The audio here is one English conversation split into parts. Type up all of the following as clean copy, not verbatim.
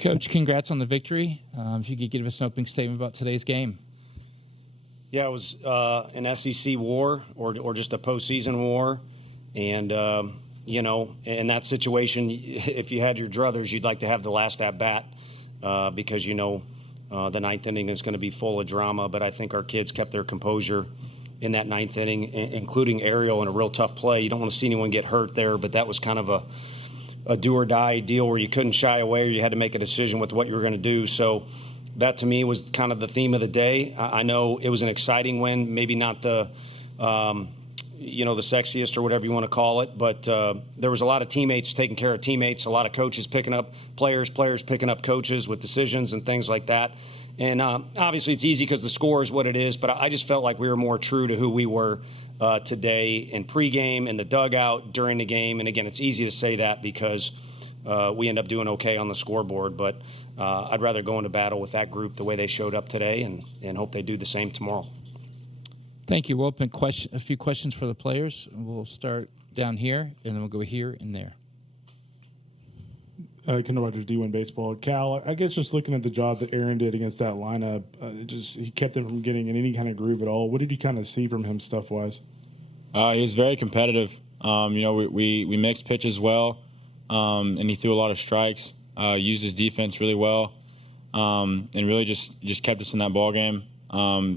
Coach, congrats on the victory. If you could give us an opening statement about today's game. Yeah, it was an SEC war or just a postseason war. And, in that situation, if you had your druthers, you'd like to have the last at-bat because, the ninth inning is going to be full of drama. But I think our kids kept their composure in that ninth inning, including Ariel in a real tough play. You don't want to see anyone get hurt there, but that was kind of a do-or-die deal where you couldn't shy away or you had to make a decision with what you were going to do. So that, to me, was kind of the theme of the day. I know it was an exciting win, maybe not the sexiest or whatever you want to call it, but there was a lot of teammates taking care of teammates, a lot of coaches picking up players picking up coaches with decisions and things like that. And obviously it's easy because the score is what it is, but I just felt like we were more true to who we were today in pregame, in the dugout, during the game. And again, it's easy to say that because we end up doing okay on the scoreboard, but I'd rather go into battle with that group the way they showed up today and hope they do the same tomorrow. Thank you. We'll open a few questions for the players. We'll start down here, and then we'll go here and there. Kendall Rogers, D1 Baseball. Cal, I guess just looking at the job that Aaron did against that lineup, he kept them from getting in any kind of groove at all. What did you kind of see from him stuff-wise? He was very competitive. We mixed pitches well, and he threw a lot of strikes, used his defense really well, and really just kept us in that ball game.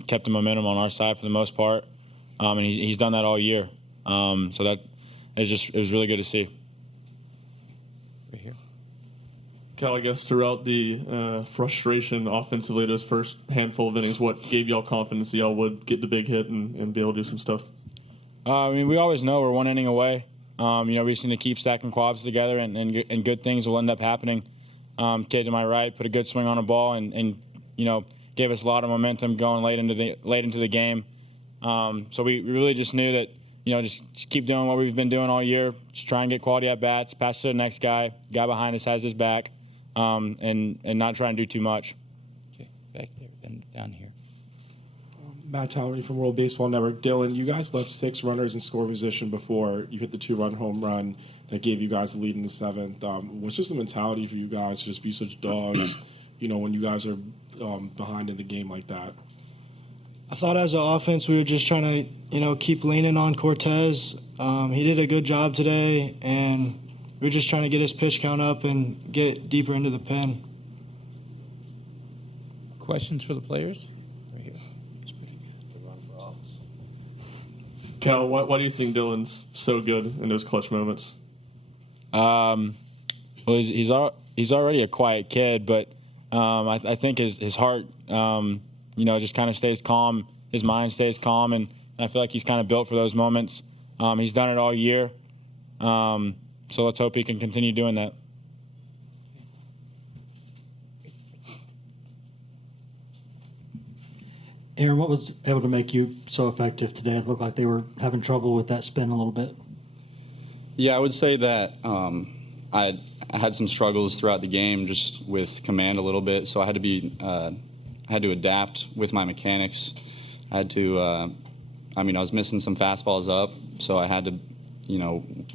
Kept the momentum on our side for the most part, and he's done that all year. So that it was really good to see. Right here. Cal, I guess throughout the frustration offensively, those first handful of innings, what gave y'all confidence that y'all would get the big hit and be able to do some stuff? We always know we're one inning away. We just need to keep stacking quads together, and good things will end up happening. Kid to my right put a good swing on a ball, and gave us a lot of momentum going late into the game. So we really just knew that just keep doing what we've been doing all year. Just try and get quality at bats, pass to the next guy. Guy behind us has his back, and not try and do too much. Okay, back there, then down here. Matt Tallery from World Baseball Network. Dylan, you guys left 6 runners in score position before you hit the 2-run home run that gave you guys the lead in the 7th. What's just the mentality for you guys to just be such dogs, when you guys are behind in the game like that? I thought as an offense we were just trying to, keep leaning on Cortez. He did a good job today, and we were just trying to get his pitch count up and get deeper into the pen. Questions for the players? Cal, why do you think Dylan's so good in those clutch moments? Well, he's already a quiet kid, but I think his heart, just kind of stays calm. His mind stays calm, and I feel like he's kind of built for those moments. He's done it all year, so let's hope he can continue doing that. Aaron, what was able to make you so effective today? It looked like they were having trouble with that spin a little bit. Yeah, I would say that I had some struggles throughout the game just with command a little bit, so I had to adapt with my mechanics. I had to, I was missing some fastballs up, so I had to,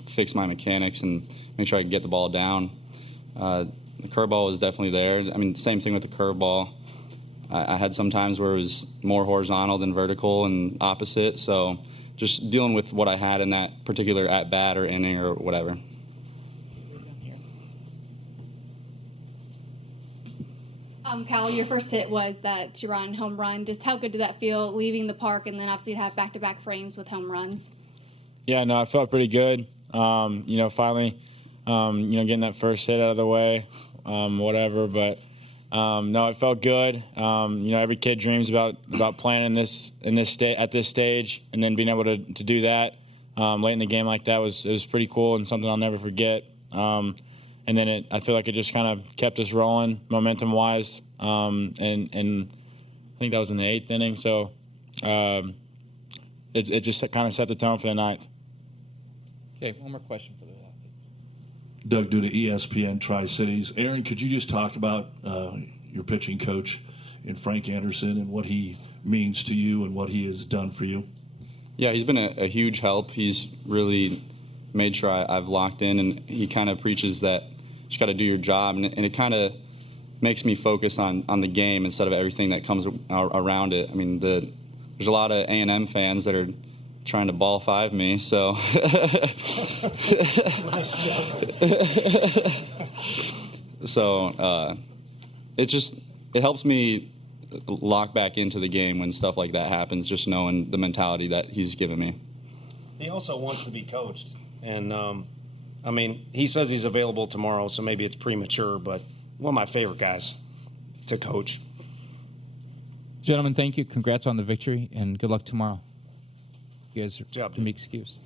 fix my mechanics and make sure I could get the ball down. The curveball was definitely there. Same thing with the curveball. I had some times where it was more horizontal than vertical and opposite, so just dealing with what I had in that particular at-bat or inning or whatever. Cal, your first hit was that 2-run home run. Just how good did that feel leaving the park and then obviously to have back-to-back frames with home runs? Yeah, no, I felt pretty good. Finally, getting that first hit out of the way, whatever, but no, it felt good. Every kid dreams about playing at this stage, and then being able to do that late in the game like that was pretty cool and something I'll never forget. And then I feel like it just kind of kept us rolling momentum-wise, and I think that was in the 8th inning. So it just kind of set the tone for the 9th. Okay, one more question for the athletes. Doug Duda, ESPN Tri-Cities. Aaron, could you just talk about your pitching coach in Frank Anderson and what he means to you and what he has done for you? Yeah, he's been a huge help. He's really made sure I've locked in, and he kind of preaches that you just got to do your job, and it kind of makes me focus on the game instead of everything that comes around it. I mean, there's a lot of A&M fans that are trying to ball five me, so so it helps me lock back into the game when stuff like that happens, just knowing the mentality that he's given me. He also wants to be coached, and I mean, he says he's available tomorrow, so maybe it's premature, but one of my favorite guys to coach. Gentlemen, thank you. Congrats on the victory, and good luck tomorrow. You guys can be excused.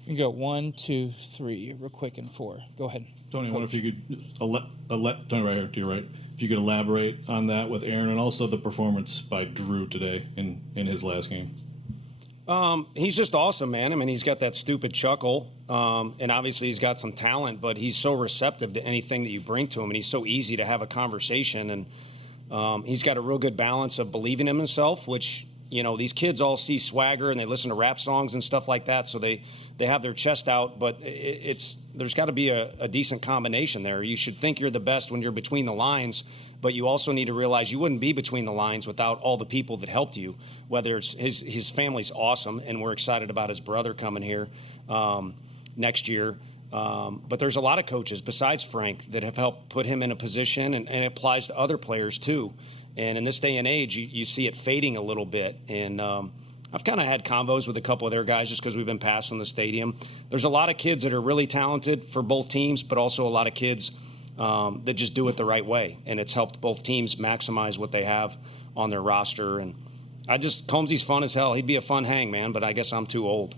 You can go 1, 2, 3, real quick, and 4. Go ahead. Tony, I wonder if you could, Tony, right here to your right, if you could elaborate on that with Aaron and also the performance by Drew today in his last game. He's just awesome, man. I mean, he's got that stupid chuckle, and obviously he's got some talent, but he's so receptive to anything that you bring to him, and he's so easy to have a conversation, and he's got a real good balance of believing in himself, which, you know, these kids all see swagger and they listen to rap songs and stuff like that, so they have their chest out, but there's got to be a decent combination there. You should think you're the best when you're between the lines, but you also need to realize you wouldn't be between the lines without all the people that helped you, whether it's his family's awesome, and we're excited about his brother coming here next year. But there's a lot of coaches besides Frank that have helped put him in a position, and it applies to other players too. And in this day and age, you see it fading a little bit. And I've kind of had convos with a couple of their guys just because we've been passing the stadium. There's a lot of kids that are really talented for both teams, but also a lot of kids that just do it the right way. And it's helped both teams maximize what they have on their roster. And Combsy's fun as hell. He'd be a fun hang, man, but I guess I'm too old.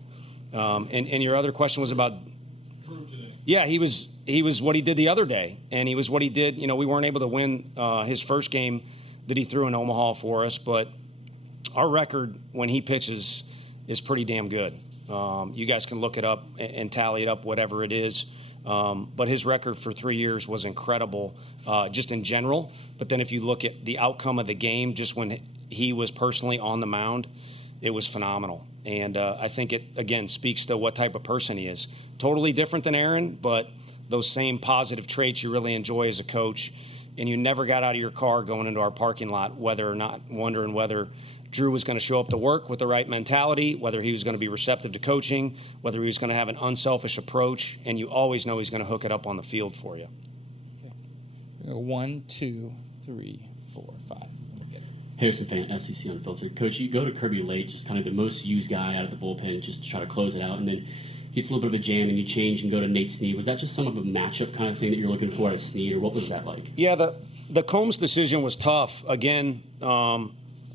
And your other question was about Drew today. Yeah, he was what he did the other day, and he was what he did. You know, we weren't able to win his first game that he threw in Omaha for us, but our record when he pitches is pretty damn good. You guys can look it up and tally it up, whatever it is. But his record for 3 years was incredible, just in general. But then if you look at the outcome of the game, just when he was personally on the mound, it was phenomenal. And I think it, again, speaks to what type of person he is. Totally different than Aaron, but those same positive traits you really enjoy as a coach. And you never got out of your car going into our parking lot, wondering whether Drew was going to show up to work with the right mentality, whether he was going to be receptive to coaching, whether he was going to have an unselfish approach, and you always know he's going to hook it up on the field for you. Okay. 1, 2, 3, 4, 5. Harrison Fan, SEC Unfiltered. Coach, you go to Kirby late, just kind of the most used guy out of the bullpen, just to try to close it out, and then gets a little bit of a jam, and you change and go to Nate Snead. Was that just some of a matchup kind of thing that you're looking for out of Snead, or what was that like? Yeah, the Combs decision was tough. Again,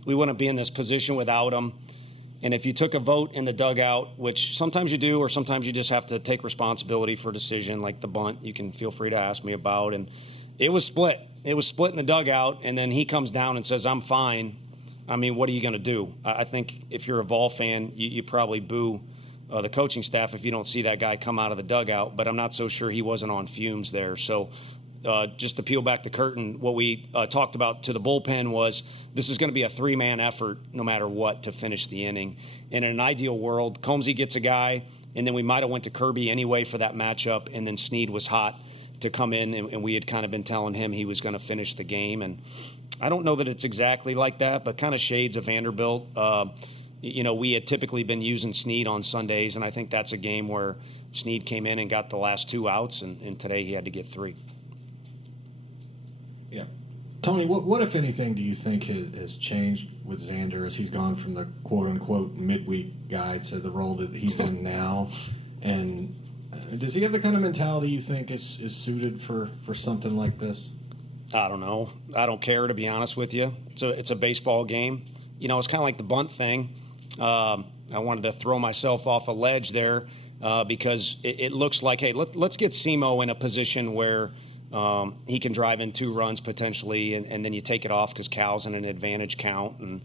we wouldn't be in this position without him. And if you took a vote in the dugout, which sometimes you do, or sometimes you just have to take responsibility for a decision, like the bunt, you can feel free to ask me about. And it was split. It was split in the dugout, and then he comes down and says, I'm fine. I mean, what are you going to do? I think if you're a Vol fan, you probably boo the coaching staff if you don't see that guy come out of the dugout, but I'm not so sure he wasn't on fumes there. So just to peel back the curtain, what we talked about to the bullpen was this is going to be a three-man effort no matter what to finish the inning. And in an ideal world, Combsy gets a guy, and then we might have went to Kirby anyway for that matchup, and then Snead was hot to come in, and we had kind of been telling him he was going to finish the game. And I don't know that it's exactly like that, but kind of shades of Vanderbilt. You know, we had typically been using Snead on Sundays, and I think that's a game where Snead came in and got the last 2 outs, and today he had to get 3. Yeah. Tony, what if anything, do you think has changed with Xander as he's gone from the quote-unquote midweek guy to the role that he's in now? And does he have the kind of mentality you think is suited for something like this? I don't know. I don't care, to be honest with you. It's a baseball game. You know, it's kind of like the bunt thing. I wanted to throw myself off a ledge there because it looks like, hey, let's get Simo in a position where he can drive in 2 runs potentially, and then you take it off because Cal's in an advantage count. And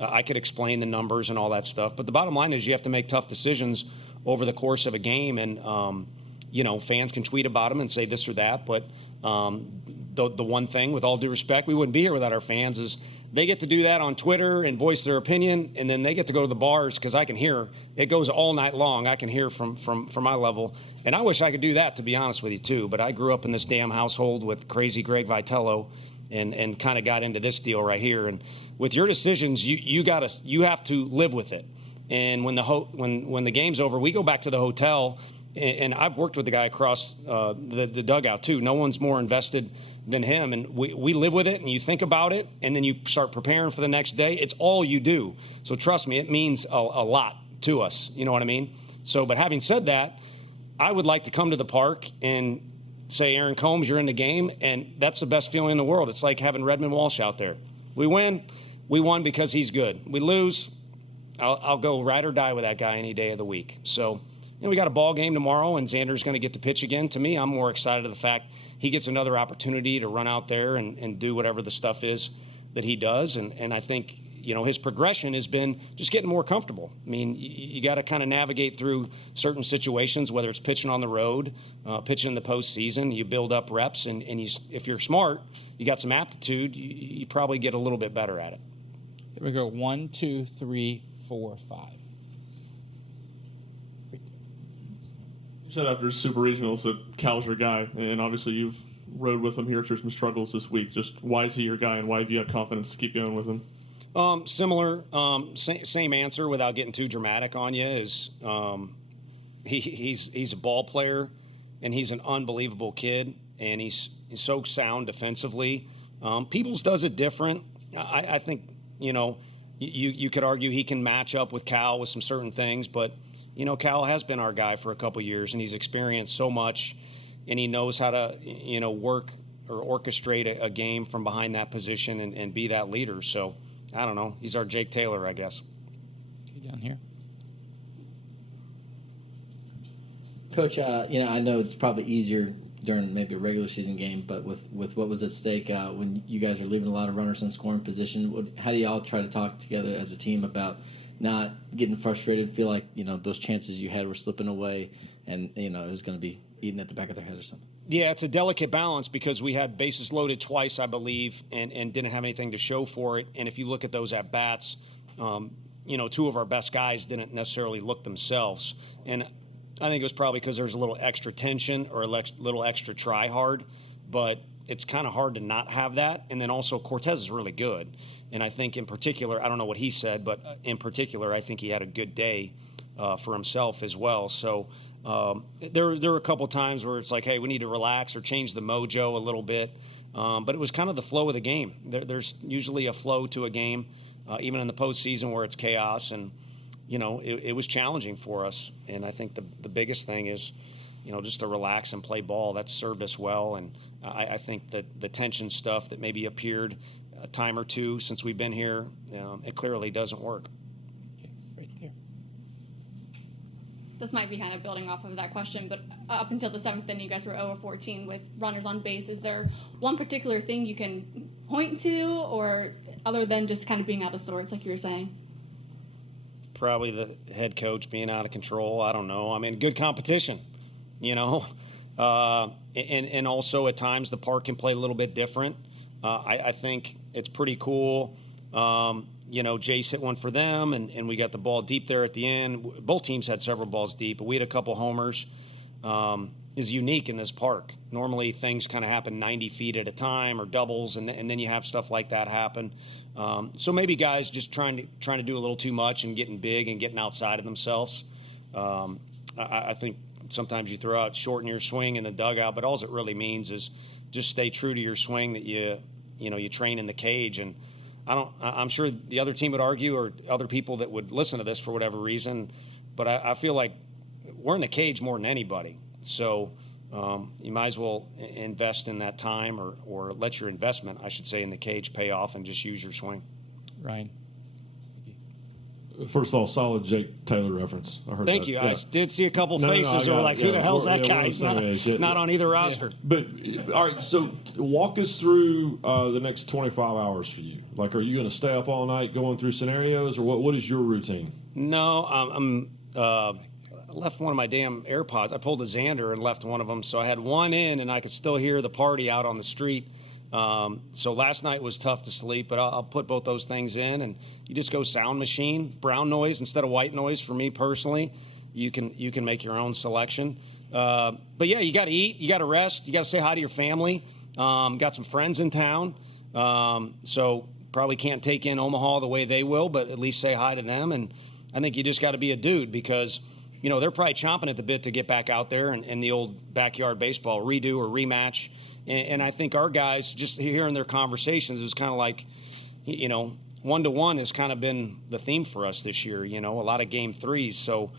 I could explain the numbers and all that stuff. But the bottom line is you have to make tough decisions over the course of a game. And, you know, fans can tweet about them and say this or that. But the one thing, with all due respect, we wouldn't be here without our fans, is they get to do that on Twitter and voice their opinion, and then they get to go to the bars because I can hear. It goes all night long. I can hear from my level. And I wish I could do that, to be honest with you, too. But I grew up in this damn household with crazy Greg Vitello and kind of got into this deal right here. And with your decisions, you have to live with it. And when the game's over, we go back to the hotel. And I've worked with the guy across the dugout, too. No one's more invested than him. And we live with it, and you think about it, and then you start preparing for the next day. It's all you do. So trust me, it means a lot to us. You know what I mean? So, but having said that, I would like to come to the park and say, Aaron Combs, you're in the game, and that's the best feeling in the world. It's like having Redmond Walsh out there. We win. We won because he's good. We lose. I'll go ride or die with that guy any day of the week. So, we got a ball game tomorrow, and Xander's going to get to pitch again. To me, I'm more excited of the fact he gets another opportunity to run out there and do whatever the stuff is that he does. And I think, his progression has been just getting more comfortable. I mean, you got to kind of navigate through certain situations, whether it's pitching on the road, pitching in the postseason. You build up reps, and if you're smart, you got some aptitude, you probably get a little bit better at it. Here we go. 1, 2, 3, 4, 5. You said after Super Regionals that Cal's your guy, and obviously you've rode with him here through some struggles this week. Just why is he your guy, and why have you had confidence to keep going with him? Similar, same answer without getting too dramatic on you is he's a ball player, and he's an unbelievable kid, and he's so sound defensively. Peoples does it different. I think, you could argue he can match up with Cal with some certain things, but Cal has been our guy for a couple years, and he's experienced so much, and he knows how to, work or orchestrate a game from behind that position and be that leader. So, I don't know. He's our Jake Taylor, I guess. Down here. Coach, I know it's probably easier during maybe a regular season game, but with what was at stake when you guys are leaving a lot of runners in scoring position, how do y'all try to talk together as a team about not getting frustrated, feel like, those chances you had were slipping away and, it was going to be eating at the back of their head or something? Yeah, it's a delicate balance because we had bases loaded twice, I believe, and didn't have anything to show for it. And if you look at those at-bats, two of our best guys didn't necessarily look themselves. And I think it was probably because there was a little extra tension or a little extra try hard. But it's kind of hard to not have that. And then also Cortez is really good. And I think in particular, I don't know what he said, but in particular, I think he had a good day for himself as well. So there were a couple times where it's like, hey, we need to relax or change the mojo a little bit. But it was kind of the flow of the game. There's usually a flow to a game, even in the postseason where it's chaos. And, it was challenging for us. And I think the biggest thing is, just to relax and play ball. That's served us well. And I think that the tension stuff that maybe appeared a time or two since we've been here, it clearly doesn't work. Okay, right there. This might be kind of building off of that question, but up until the 7th inning, you guys were 0-14 with runners on base. Is there one particular thing you can point to, or other than just kind of being out of sorts, like you were saying? Probably the head coach being out of control. I don't know. I mean, good competition, and also at times the park can play a little bit different. I think it's pretty cool. Jace hit one for them, and we got the ball deep there at the end. Both teams had several balls deep, but we had a couple homers. Is unique in this park. Normally things kind of happen 90 feet at a time or doubles, and then you have stuff like that happen. So maybe guys just trying to do a little too much and getting big and getting outside of themselves. I think sometimes you throw out shorten your swing in the dugout, but all it really means is just stay true to your swing that you train in the cage. And I'm sure the other team would argue, or other people that would listen to this for whatever reason, but I feel like we're in the cage more than anybody. So you might as well invest in that time, or let your investment, I should say, in the cage pay off and just use your swing. Ryan. First of all, solid Jake Taylor reference. I heard Thank that. you. Yeah. I did see a couple faces that were like, who the hell's that guy? He's not on either roster. But, all right, so walk us through the next 25 hours for you. Like, are you going to stay up all night going through scenarios, or what is your routine? No, left one of my damn AirPods. I pulled a Xander and left one of them, so I had one in, and I could still hear the party out on the street. So last night was tough to sleep, but I'll put both those things in, and you just go sound machine, brown noise instead of white noise. For me personally, you can make your own selection. But yeah, you got to eat, you got to rest, you got to say hi to your family. Got some friends in town, so probably can't take in Omaha the way they will, but at least say hi to them. And I think you just got to be a dude because, they're probably chomping at the bit to get back out there and the old backyard baseball redo or rematch. And I think our guys, just hearing their conversations, is kind of like, 1-to-1 has kind of been the theme for us this year, a lot of game threes. So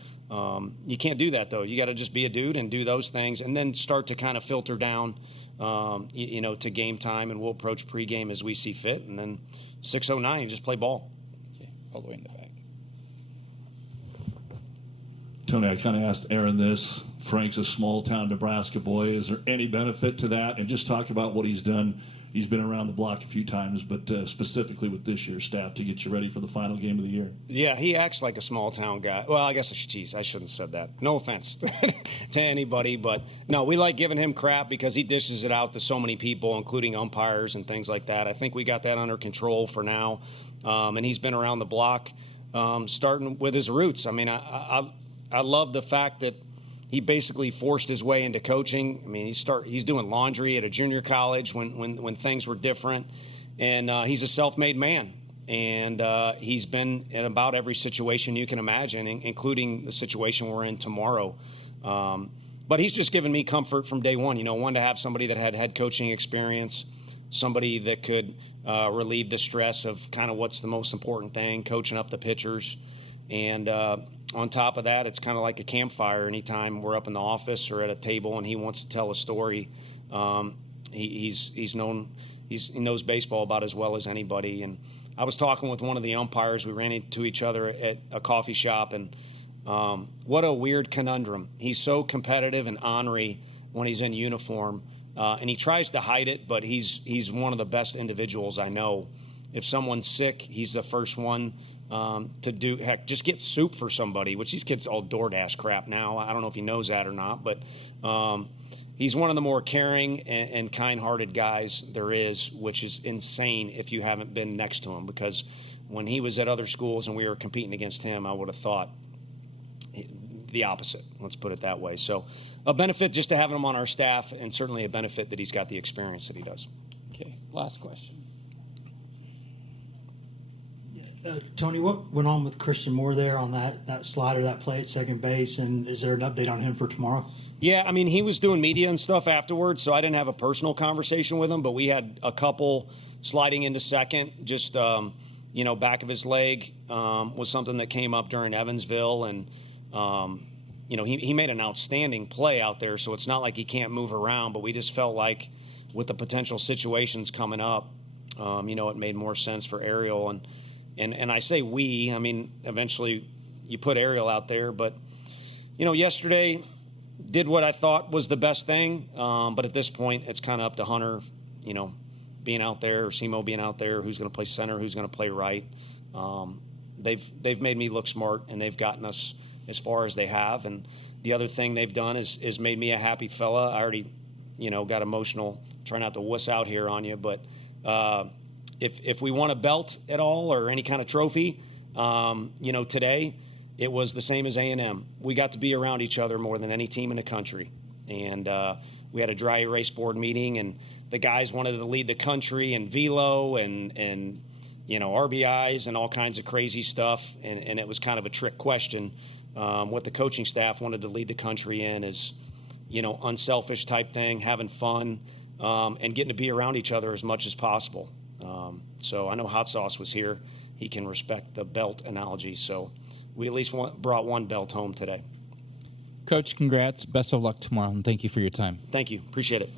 you can't do that, though. You got to just be a dude and do those things and then start to kind of filter down, to game time. And we'll approach pregame as we see fit. And then 6:09, you just play ball. Okay, all the way in the back. Tony, I kind of asked Aaron this. Frank's a small-town Nebraska boy. Is there any benefit to that? And just talk about what he's done. He's been around the block a few times, but specifically with this year's staff to get you ready for the final game of the year. Yeah, he acts like a small-town guy. Well, I guess, I shouldn't have said that. No offense to anybody, but no, we like giving him crap because he dishes it out to so many people, including umpires and things like that. I think we got that under control for now, and he's been around the block starting with his roots. I mean, I love the fact that he basically forced his way into coaching. I mean, he's doing laundry at a junior college when things were different, and he's a self-made man. And he's been in about every situation you can imagine, including the situation we're in tomorrow. But he's just given me comfort from day one. One, to have somebody that had head coaching experience, somebody that could relieve the stress of kind of what's the most important thing, coaching up the pitchers. And on top of that, it's kind of like a campfire. Anytime we're up in the office or at a table and he wants to tell a story, he knows baseball about as well as anybody. And I was talking with one of the umpires. We ran into each other at a coffee shop, and what a weird conundrum. He's so competitive and ornery when he's in uniform, and he tries to hide it, but he's one of the best individuals I know. If someone's sick, he's the first one to do, heck, just get soup for somebody, which these kids all DoorDash crap now. I don't know if he knows that or not, but he's one of the more caring and kind-hearted guys there is, which is insane if you haven't been next to him, because when he was at other schools and we were competing against him, I would have thought the opposite. Let's put it that way. So a benefit just to having him on our staff, and certainly a benefit that he's got the experience that he does. Okay, last question. Tony, what went on with Christian Moore there on that slider, that play at second base, and is there an update on him for tomorrow? Yeah, I mean, he was doing media and stuff afterwards, so I didn't have a personal conversation with him, but we had a couple sliding into second, just, back of his leg was something that came up during Evansville, and, he made an outstanding play out there, so it's not like he can't move around, but we just felt like with the potential situations coming up, it made more sense for Ariel. And I say we, I mean, eventually you put Ariel out there, but, yesterday did what I thought was the best thing. But at this point, it's kind of up to Hunter, being out there, or Simo being out there, who's going to play center, who's going to play right. They've made me look smart, and they've gotten us as far as they have. And the other thing they've done is made me a happy fella. I already, got emotional. Try not to wuss out here on you, but if we won a belt at all or any kind of trophy, today it was the same as A&M. We got to be around each other more than any team in the country. And we had a dry erase board meeting, and the guys wanted to lead the country in velo and RBIs and all kinds of crazy stuff. And it was kind of a trick question. What the coaching staff wanted to lead the country in is, unselfish type thing, having fun, and getting to be around each other as much as possible. So I know Hot Sauce was here. He can respect the belt analogy. So we at least brought one belt home today. Coach, congrats. Best of luck tomorrow, and thank you for your time. Thank you. Appreciate it.